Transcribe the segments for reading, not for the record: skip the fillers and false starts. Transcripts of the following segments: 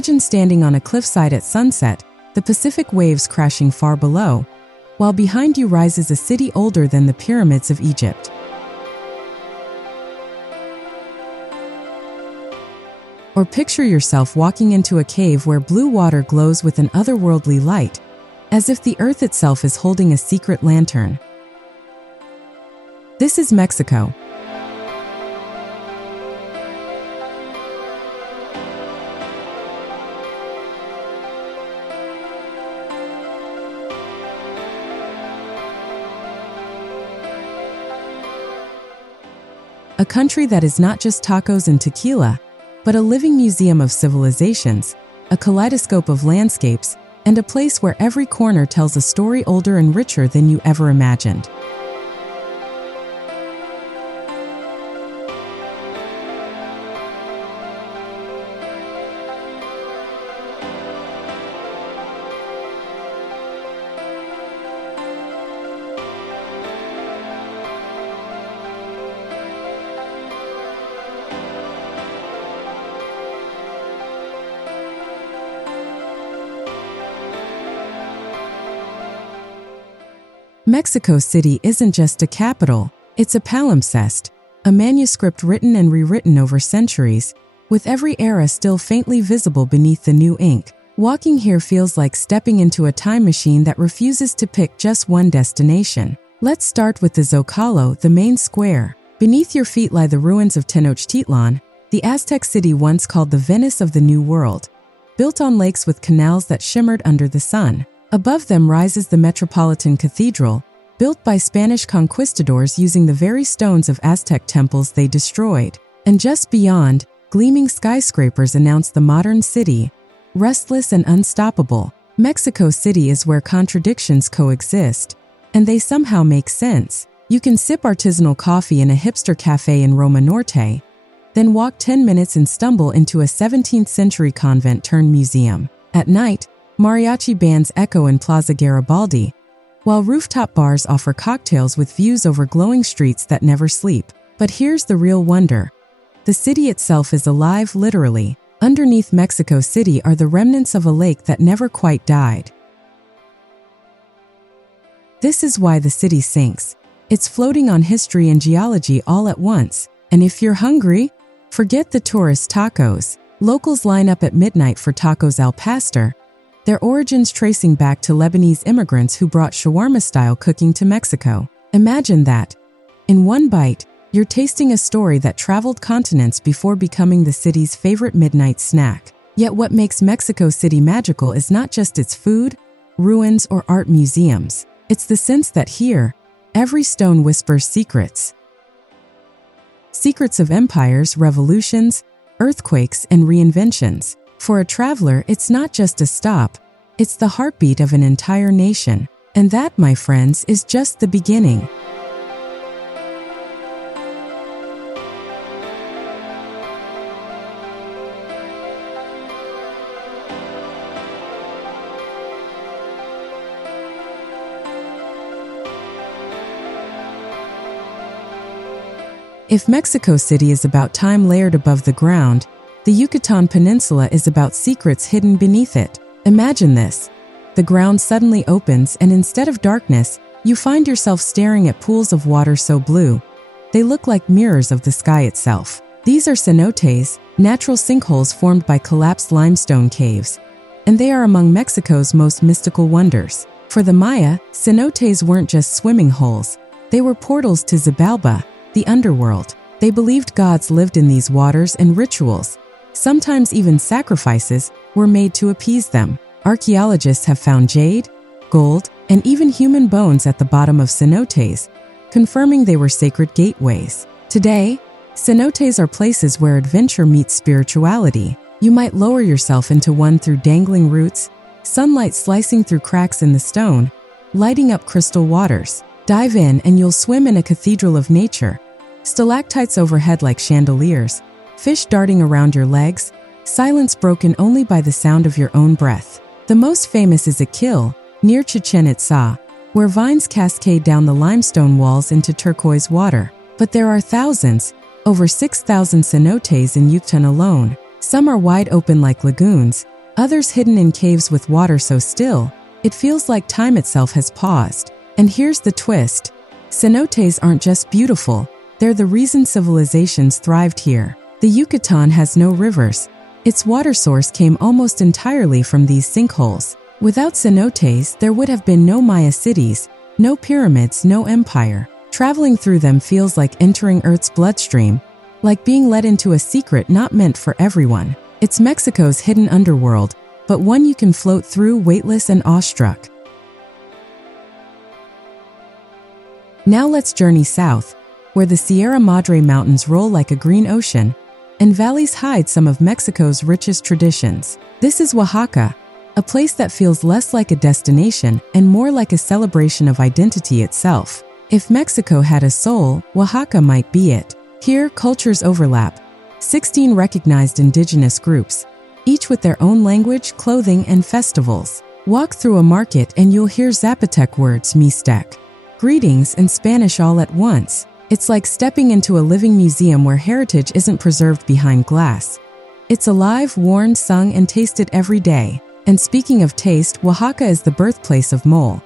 Imagine standing on a cliffside at sunset, the Pacific waves crashing far below, while behind you rises a city older than the pyramids of Egypt. Or picture yourself walking into a cave where blue water glows with an otherworldly light, as if the earth itself is holding a secret lantern. This is Mexico. A country that is not just tacos and tequila, but a living museum of civilizations, a kaleidoscope of landscapes, and a place where every corner tells a story older and richer than you ever imagined. Mexico City isn't just a capital, it's a palimpsest, a manuscript written and rewritten over centuries, with every era still faintly visible beneath the new ink. Walking here feels like stepping into a time machine that refuses to pick just one destination. Let's start with the Zocalo, the main square. Beneath your feet lie the ruins of Tenochtitlan, the Aztec city once called the Venice of the New World, built on lakes with canals that shimmered under the sun. Above them rises the Metropolitan Cathedral, built by Spanish conquistadors using the very stones of Aztec temples they destroyed. And just beyond, gleaming skyscrapers announce the modern city, restless and unstoppable. Mexico City is where contradictions coexist, and they somehow make sense. You can sip artisanal coffee in a hipster cafe in Roma Norte, then walk 10 minutes and stumble into a 17th-century convent-turned-museum. At night, mariachi bands echo in Plaza Garibaldi, while rooftop bars offer cocktails with views over glowing streets that never sleep. But here's the real wonder. The city itself is alive, literally. Underneath Mexico City are the remnants of a lake that never quite died. This is why the city sinks. It's floating on history and geology all at once. And if you're hungry, forget the tourist tacos. Locals line up at midnight for tacos al pastor, their origins tracing back to Lebanese immigrants who brought shawarma-style cooking to Mexico. Imagine that. In one bite, you're tasting a story that traveled continents before becoming the city's favorite midnight snack. Yet what makes Mexico City magical is not just its food, ruins, or art museums. It's the sense that here, every stone whispers secrets. Secrets of empires, revolutions, earthquakes, and reinventions. For a traveler, it's not just a stop, it's the heartbeat of an entire nation. And that, my friends, is just the beginning. If Mexico City is about time layered above the ground, the Yucatán Peninsula is about secrets hidden beneath it. Imagine this. The ground suddenly opens and instead of darkness, you find yourself staring at pools of water so blue, they look like mirrors of the sky itself. These are cenotes, natural sinkholes formed by collapsed limestone caves, and they are among Mexico's most mystical wonders. For the Maya, cenotes weren't just swimming holes, they were portals to Xibalba, the underworld. They believed gods lived in these waters and rituals, sometimes even sacrifices, were made to appease them. Archaeologists have found jade, gold, and even human bones at the bottom of cenotes, confirming they were sacred gateways. Today, cenotes are places where adventure meets spirituality. You might lower yourself into one through dangling roots, sunlight slicing through cracks in the stone, lighting up crystal waters. Dive in and you'll swim in a cathedral of nature. Stalactites overhead like chandeliers, fish darting around your legs, silence broken only by the sound of your own breath. The most famous is Iquil, near Chichen Itza, where vines cascade down the limestone walls into turquoise water. But there are thousands, over 6,000 cenotes in Yucatán alone. Some are wide open like lagoons, others hidden in caves with water so still, it feels like time itself has paused. And here's the twist. Cenotes aren't just beautiful, they're the reason civilizations thrived here. The Yucatan has no rivers. Its water source came almost entirely from these sinkholes. Without cenotes, there would have been no Maya cities, no pyramids, no empire. Traveling through them feels like entering Earth's bloodstream, like being led into a secret not meant for everyone. It's Mexico's hidden underworld, but one you can float through weightless and awestruck. Now let's journey south, where the Sierra Madre Mountains roll like a green ocean, and valleys hide some of Mexico's richest traditions. This is Oaxaca, a place that feels less like a destination and more like a celebration of identity itself. If Mexico had a soul, Oaxaca might be it. Here, cultures overlap. 16 recognized indigenous groups, each with their own language, clothing, and festivals. Walk through a market and you'll hear Zapotec words, Mixtec, greetings, and Spanish all at once. It's like stepping into a living museum where heritage isn't preserved behind glass. It's alive, worn, sung, and tasted every day. And speaking of taste, Oaxaca is the birthplace of mole,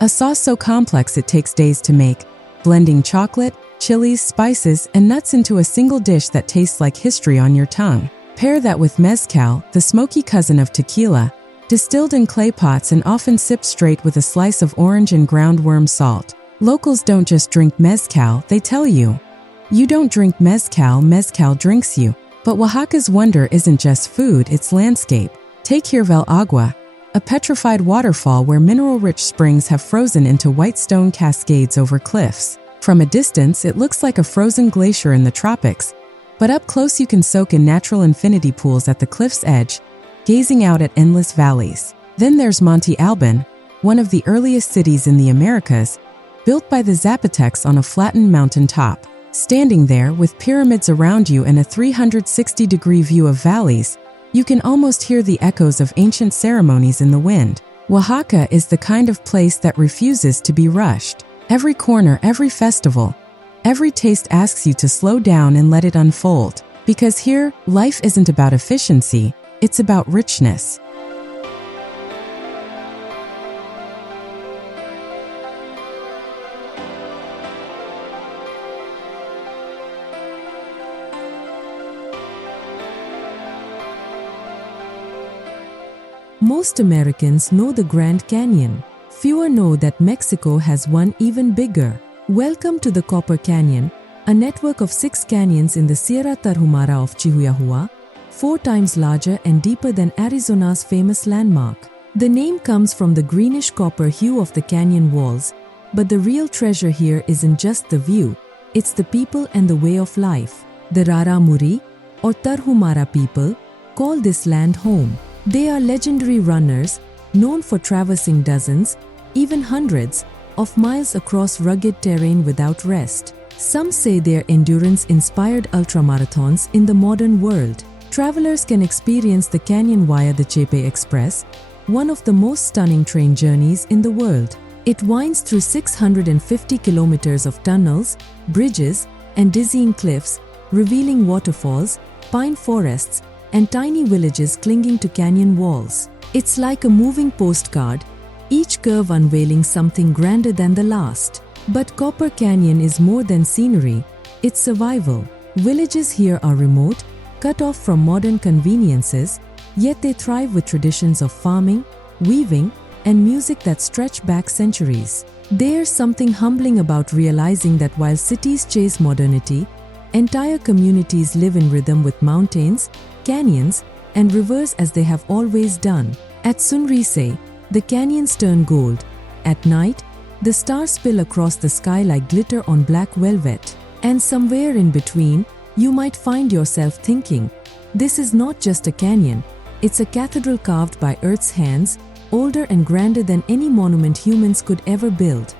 a sauce so complex it takes days to make, blending chocolate, chilies, spices, and nuts into a single dish that tastes like history on your tongue. Pair that with mezcal, the smoky cousin of tequila, distilled in clay pots and often sipped straight with a slice of orange and ground worm salt. Locals don't just drink mezcal, they tell you. You don't drink mezcal, mezcal drinks you. But Oaxaca's wonder isn't just food, it's landscape. Take Hirvel Agua, a petrified waterfall where mineral-rich springs have frozen into white stone cascades over cliffs. From a distance, it looks like a frozen glacier in the tropics, but up close you can soak in natural infinity pools at the cliff's edge, gazing out at endless valleys. Then there's Monte Alban, one of the earliest cities in the Americas, built by the Zapotecs on a flattened mountain top. Standing there with pyramids around you and a 360-degree view of valleys, you can almost hear the echoes of ancient ceremonies in the wind. Oaxaca is the kind of place that refuses to be rushed. Every corner, every festival, every taste asks you to slow down and let it unfold. Because here, life isn't about efficiency, it's about richness. Most Americans know the Grand Canyon. Fewer know that Mexico has one even bigger. Welcome to the Copper Canyon, a network of 6 canyons in the Sierra Tarahumara of Chihuahua, 4 times larger and deeper than Arizona's famous landmark. The name comes from the greenish copper hue of the canyon walls, but the real treasure here isn't just the view, it's the people and the way of life. The Raramuri, or Tarahumara people, call this land home. They are legendary runners, known for traversing dozens, even hundreds, of miles across rugged terrain without rest. Some say their endurance inspired ultramarathons in the modern world. Travelers can experience the canyon via the Chepe Express, one of the most stunning train journeys in the world. It winds through 650 kilometers of tunnels, bridges, and dizzying cliffs, revealing waterfalls, pine forests, and tiny villages clinging to canyon walls. It's like a moving postcard, each curve unveiling something grander than the last. But Copper Canyon is more than scenery, it's survival. Villages here are remote, cut off from modern conveniences, yet they thrive with traditions of farming, weaving, and music that stretch back centuries. There's something humbling about realizing that while cities chase modernity, entire communities live in rhythm with mountains, canyons, and rivers as they have always done. At Sunrise, the canyons turn gold. At night, the stars spill across the sky like glitter on black velvet. And somewhere in between, you might find yourself thinking, this is not just a canyon, it's a cathedral carved by Earth's hands, older and grander than any monument humans could ever build.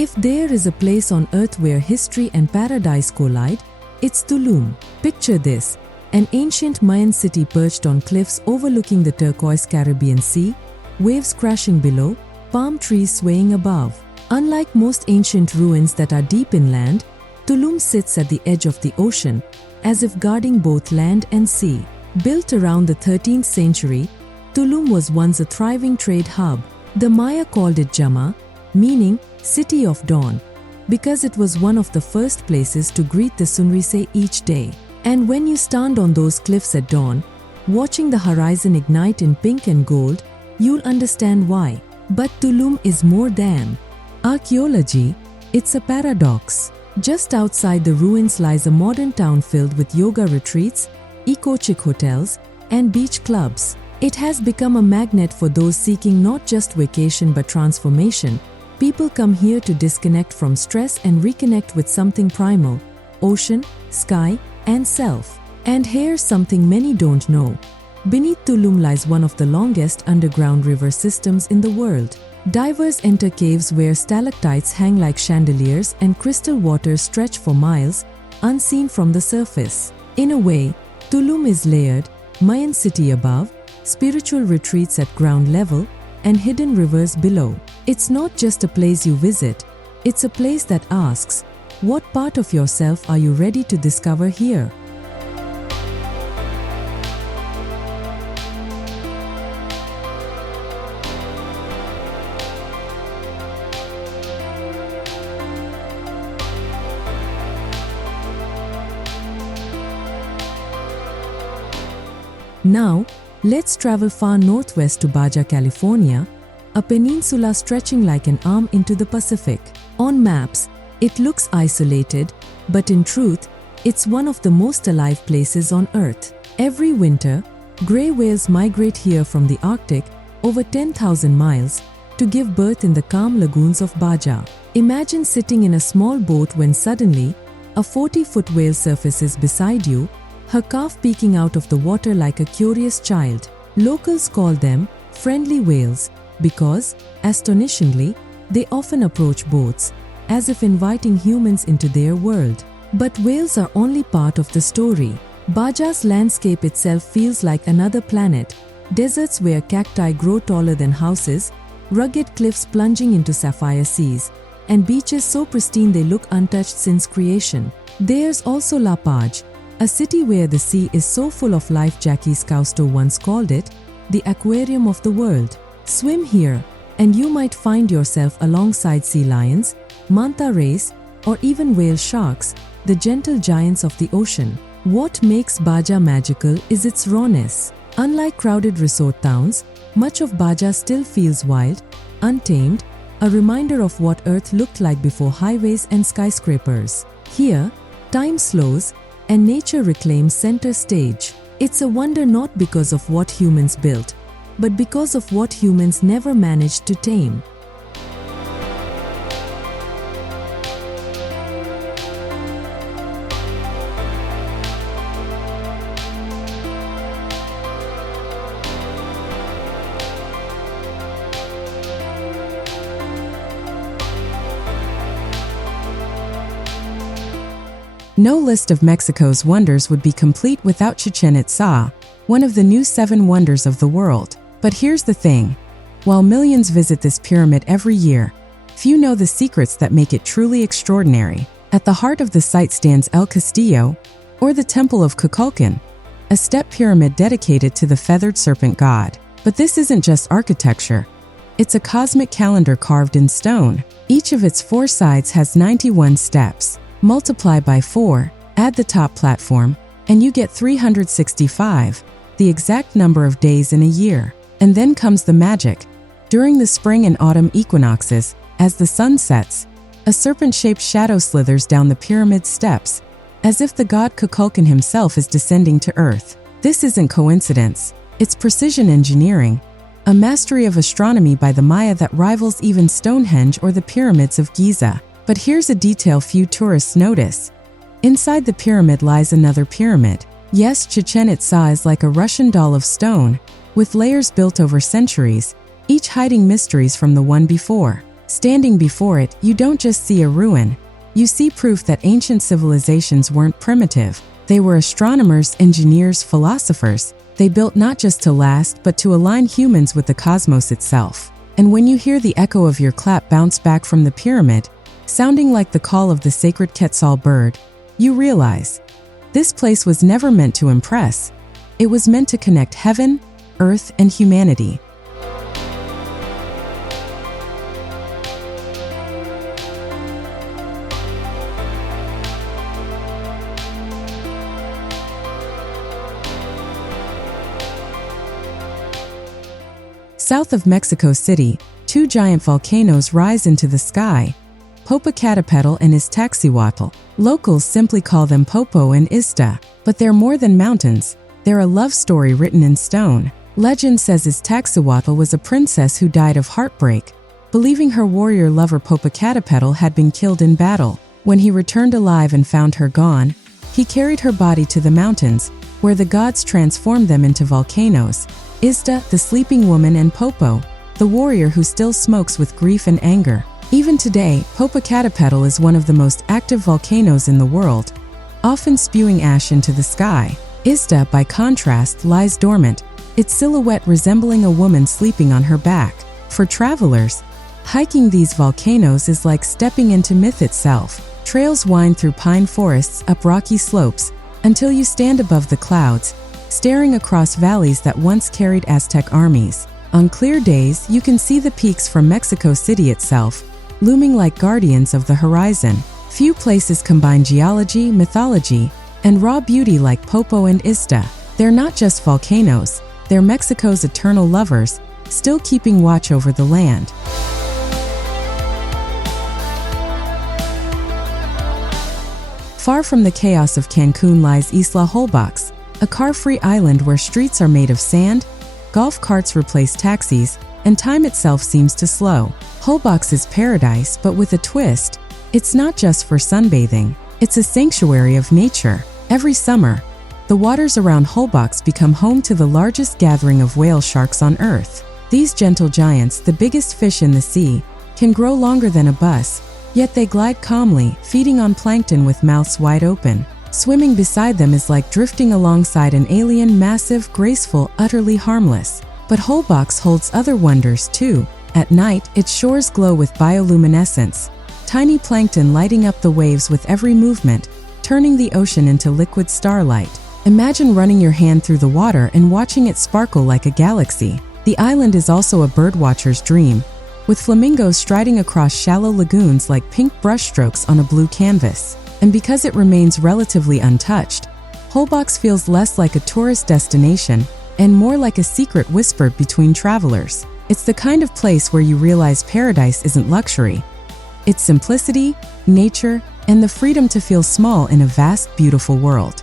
If there is a place on earth where history and paradise collide, it's Tulum. Picture this, an ancient Mayan city perched on cliffs overlooking the turquoise Caribbean Sea, waves crashing below, palm trees swaying above. Unlike most ancient ruins that are deep inland, Tulum sits at the edge of the ocean, as if guarding both land and sea. Built around the 13th century, Tulum was once a thriving trade hub. The Maya called it Jama, meaning City of Dawn, because it was one of the first places to greet the sunrise each day. And when you stand on those cliffs at dawn, watching the horizon ignite in pink and gold, you'll understand why. But Tulum is more than archaeology, it's a paradox. Just outside the ruins lies a modern town filled with yoga retreats, eco-chic hotels, and beach clubs. It has become a magnet for those seeking not just vacation but transformation. People come here to disconnect from stress and reconnect with something primal: ocean, sky, and self. And here's something many don't know. Beneath Tulum lies one of the longest underground river systems in the world. Divers enter caves where stalactites hang like chandeliers and crystal waters stretch for miles, unseen from the surface. In a way, Tulum is layered: Mayan city above, spiritual retreats at ground level, and hidden rivers below. It's not just a place you visit, it's a place that asks, what part of yourself are you ready to discover here? Now, let's travel far northwest to Baja California, a peninsula stretching like an arm into the Pacific. On maps, it looks isolated, but in truth, it's one of the most alive places on Earth. Every winter, gray whales migrate here from the Arctic over 10,000 miles to give birth in the calm lagoons of Baja. Imagine sitting in a small boat when suddenly, a 40-foot whale surfaces beside you, her calf peeking out of the water like a curious child. Locals call them friendly whales because, astonishingly, they often approach boats, as if inviting humans into their world. But whales are only part of the story. Baja's landscape itself feels like another planet: deserts where cacti grow taller than houses, rugged cliffs plunging into sapphire seas, and beaches so pristine they look untouched since creation. There's also La Paz, a city where the sea is so full of life Jackie Cousteau once called it, the aquarium of the world. Swim here, and you might find yourself alongside sea lions, manta rays, or even whale sharks, the gentle giants of the ocean. What makes Baja magical is its rawness. Unlike crowded resort towns, much of Baja still feels wild, untamed, a reminder of what Earth looked like before highways and skyscrapers. Here, time slows, and nature reclaims center stage. It's a wonder not because of what humans built, but because of what humans never managed to tame. No list of Mexico's wonders would be complete without Chichen Itza, one of the new 7 wonders of the world. But here's the thing. While millions visit this pyramid every year, few know the secrets that make it truly extraordinary. At the heart of the site stands El Castillo, or the Temple of Kukulkan, a step pyramid dedicated to the feathered serpent god. But this isn't just architecture. It's a cosmic calendar carved in stone. Each of its 4 sides has 91 steps. Multiply by 4, add the top platform, and you get 365, the exact number of days in a year. And then comes the magic. During the spring and autumn equinoxes, as the sun sets, a serpent-shaped shadow slithers down the pyramid's steps, as if the god Kukulkan himself is descending to earth. This isn't coincidence. It's precision engineering, a mastery of astronomy by the Maya that rivals even Stonehenge or the pyramids of Giza. But here's a detail few tourists notice. Inside the pyramid lies another pyramid. Yes, Chichen Itza is like a Russian doll of stone, with layers built over centuries, each hiding mysteries from the one before. Standing before it, you don't just see a ruin. You see proof that ancient civilizations weren't primitive. They were astronomers, engineers, philosophers. They built not just to last, but to align humans with the cosmos itself. And when you hear the echo of your clap bounce back from the pyramid, sounding like the call of the sacred Quetzal bird, you realize this place was never meant to impress. It was meant to connect heaven, earth, and humanity. South of Mexico City, two giant volcanoes rise into the sky, Popocatépetl and Iztaccíhuatl. Locals simply call them Popo and Izta, but they're more than mountains. They're a love story written in stone. Legend says Iztaccíhuatl was a princess who died of heartbreak, believing her warrior lover Popocatépetl had been killed in battle. When he returned alive and found her gone, he carried her body to the mountains, where the gods transformed them into volcanoes. Izta, the sleeping woman, and Popo, the warrior who still smokes with grief and anger. Even today, Popocatépetl is one of the most active volcanoes in the world, often spewing ash into the sky. Izta, by contrast, lies dormant, its silhouette resembling a woman sleeping on her back. For travelers, hiking these volcanoes is like stepping into myth itself. Trails wind through pine forests, up rocky slopes, until you stand above the clouds, staring across valleys that once carried Aztec armies. On clear days, you can see the peaks from Mexico City itself, looming like guardians of the horizon. Few places combine geology, mythology, and raw beauty like Popo and Izta. They're not just volcanoes, they're Mexico's eternal lovers, still keeping watch over the land. Far from the chaos of Cancun lies Isla Holbox, a car-free island where streets are made of sand, golf carts replace taxis, and time itself seems to slow. Holbox is paradise, but with a twist. It's not just for sunbathing, it's a sanctuary of nature. Every summer, the waters around Holbox become home to the largest gathering of whale sharks on Earth. These gentle giants, the biggest fish in the sea, can grow longer than a bus, yet they glide calmly, feeding on plankton with mouths wide open. Swimming beside them is like drifting alongside an alien, massive, graceful, utterly harmless. But Holbox holds other wonders too. At night, its shores glow with bioluminescence, tiny plankton lighting up the waves with every movement, turning the ocean into liquid starlight. Imagine running your hand through the water and watching it sparkle like a galaxy. The island is also a birdwatcher's dream, with flamingos striding across shallow lagoons like pink brushstrokes on a blue canvas. And because it remains relatively untouched, Holbox feels less like a tourist destination and more like a secret whispered between travelers. It's the kind of place where you realize paradise isn't luxury. It's simplicity, nature, and the freedom to feel small in a vast, beautiful world.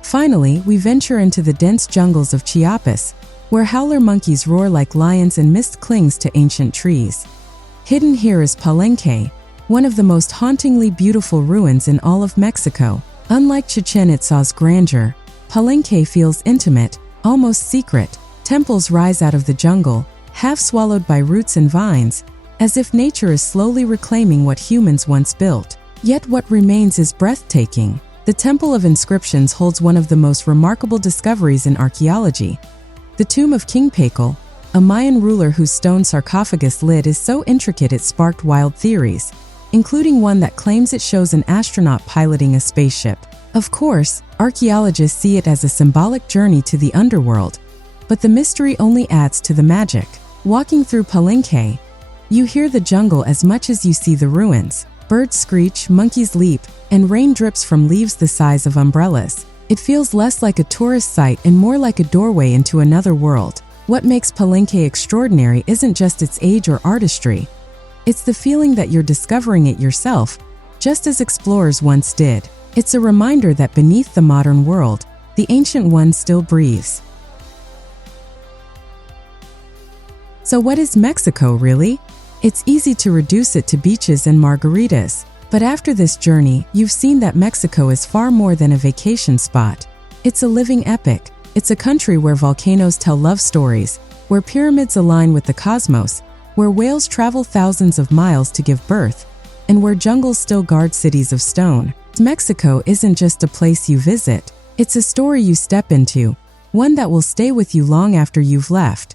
Finally, we venture into the dense jungles of Chiapas, where howler monkeys roar like lions and mist clings to ancient trees. Hidden here is Palenque, one of the most hauntingly beautiful ruins in all of Mexico. Unlike Chichen Itza's grandeur, Palenque feels intimate, almost secret. Temples rise out of the jungle, half swallowed by roots and vines, as if nature is slowly reclaiming what humans once built. Yet what remains is breathtaking. The Temple of Inscriptions holds one of the most remarkable discoveries in archaeology. The tomb of King Pacal, a Mayan ruler whose stone sarcophagus lid is so intricate it sparked wild theories, including one that claims it shows an astronaut piloting a spaceship. Of course, archaeologists see it as a symbolic journey to the underworld, but the mystery only adds to the magic. Walking through Palenque, you hear the jungle as much as you see the ruins. Birds screech, monkeys leap, and rain drips from leaves the size of umbrellas. It feels less like a tourist site and more like a doorway into another world. What makes Palenque extraordinary isn't just its age or artistry. It's the feeling that you're discovering it yourself, just as explorers once did. It's a reminder that beneath the modern world, the ancient one still breathes. So what is Mexico really? It's easy to reduce it to beaches and margaritas. But after this journey, you've seen that Mexico is far more than a vacation spot. It's a living epic, It's a country where volcanoes tell love stories, where pyramids align with the cosmos, where whales travel thousands of miles to give birth, and where jungles still guard cities of stone. Mexico isn't just a place you visit, it's a story you step into, one that will stay with you long after you've left.